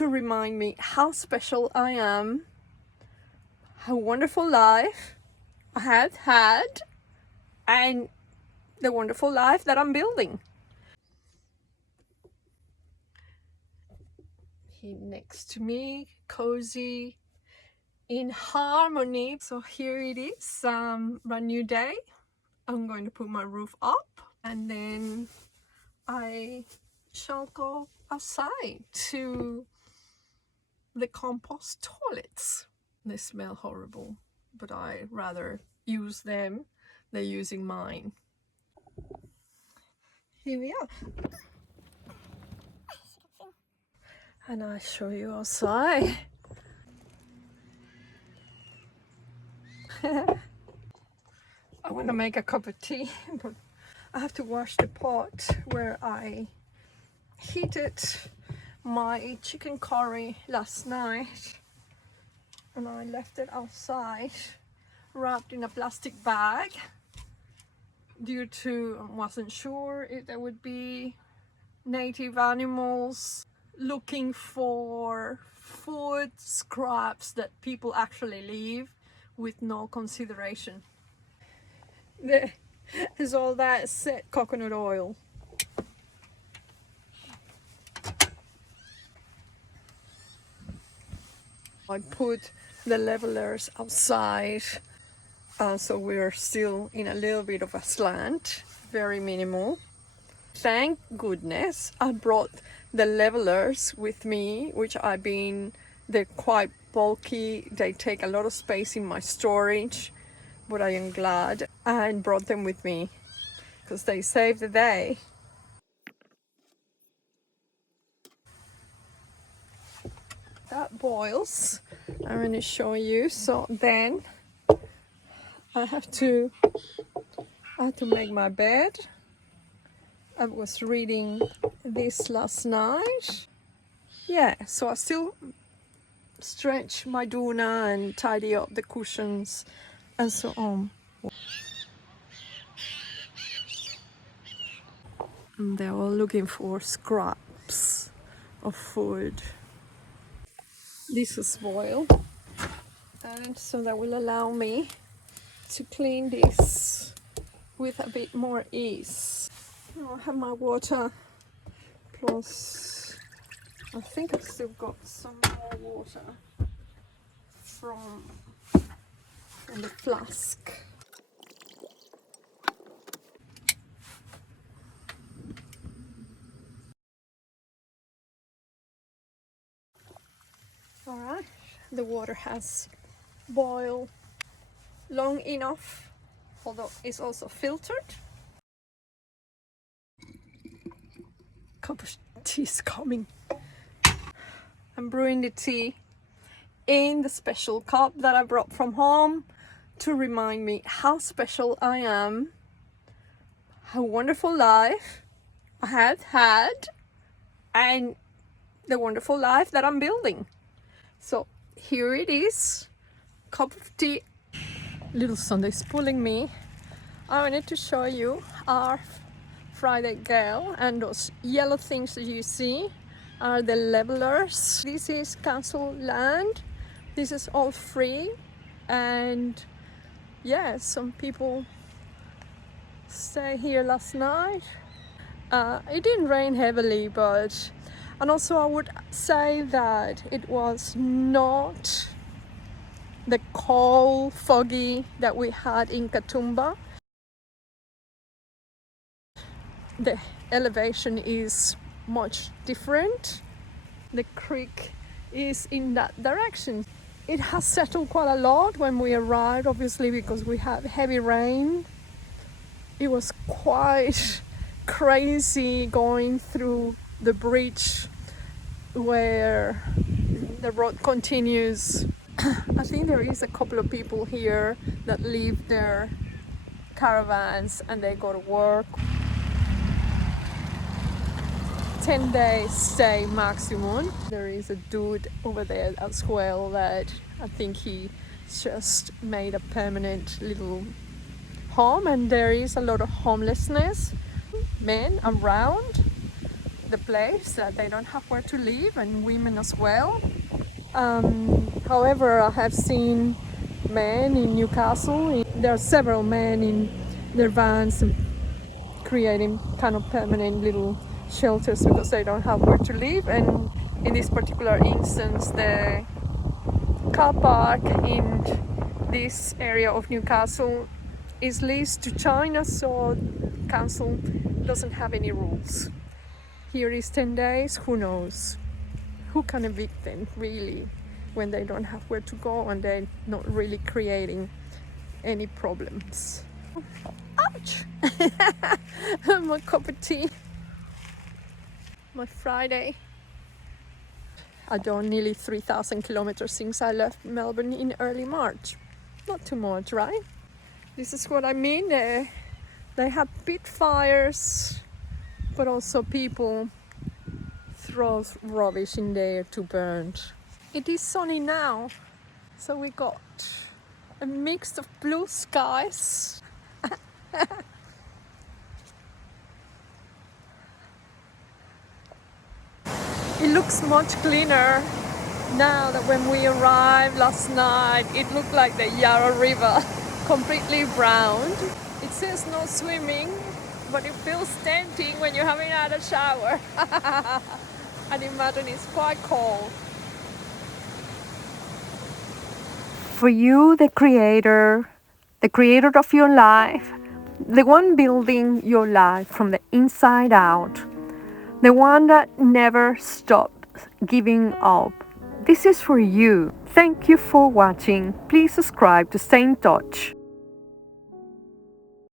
to remind me how special I am, how wonderful life I have had, and the wonderful life that I'm building. He next to me, cozy, in harmony. So here it is, brand new day. I'm going to put my roof up and then I shall go outside to the compost toilets. They smell horrible, but I rather use them than using mine. Here we are. And I show you outside. I want to make a cup of tea, but I have to wash the pot where I heated my chicken curry last night, and I left it outside wrapped in a plastic bag due to I wasn't sure if there would be native animals looking for food scraps that people actually leave with no consideration. There is all that set coconut oil. I put the levelers outside, so we're still in a little bit of a slant, very minimal. Thank goodness I brought the levelers with me, which they're quite bulky, they take a lot of space in my storage, but I am glad I brought them with me because they save the day. That boils. I'm going to show you. So then I have to make my bed. I was reading this last night. Yeah, so I still stretch my doona and tidy up the cushions and so on. And they're all looking for scraps of food. This is boiled, and so that will allow me to clean this with a bit more ease. Now I have my water, plus I think I've still got some more water from the flask. Alright, the water has boiled long enough, although it's also filtered. Cup of tea is coming. I'm brewing the tea in the special cup that I brought from home to remind me how special I am, how wonderful life I have had, and the wonderful life that I'm building. So here it is, cup of tea. Little Sunday's pulling me. I wanted to show you our Friday gale, and those yellow things that you see are the levelers. This is council land. This is all free, and yeah, some people stay here last night. It didn't rain heavily, but and also I would say that it was not the cold, foggy that we had in Katoomba. The elevation is much different. The creek is in that direction. It has settled quite a lot when we arrived, obviously because we had heavy rain. It was quite crazy going through the bridge where the road continues. I think there is a couple of people here that leave their caravans and they go to work. 10-day stay maximum. There is a dude over there as well that I think he just made a permanent little home, and there is a lot of homelessness men around, the place, that they don't have where to live, and women as well. However, I have seen men in Newcastle. There are several men in their vans creating kind of permanent little shelters because they don't have where to live. And in this particular instance, the car park in this area of Newcastle is leased to China, so council doesn't have any rules. Here is 10 days, who knows? Who can evict them really when they don't have where to go and they're not really creating any problems? Ouch! My cup of tea. My Friday. I've done nearly 3,000 kilometers since I left Melbourne in early March. Not too much, right? This is what I mean. They have pit fires, but also people throw rubbish in there to burn. It is sunny now, so we got a mix of blue skies. It looks much cleaner now than when we arrived last night. It looked like the Yarra River, completely browned. It says no swimming, but it feels tempting when you haven't had a shower. And imagine it's quite cold. For you, the creator of your life, the one building your life from the inside out, the one that never stops giving up. This is for you. Thank you for watching. Please subscribe to stay in touch.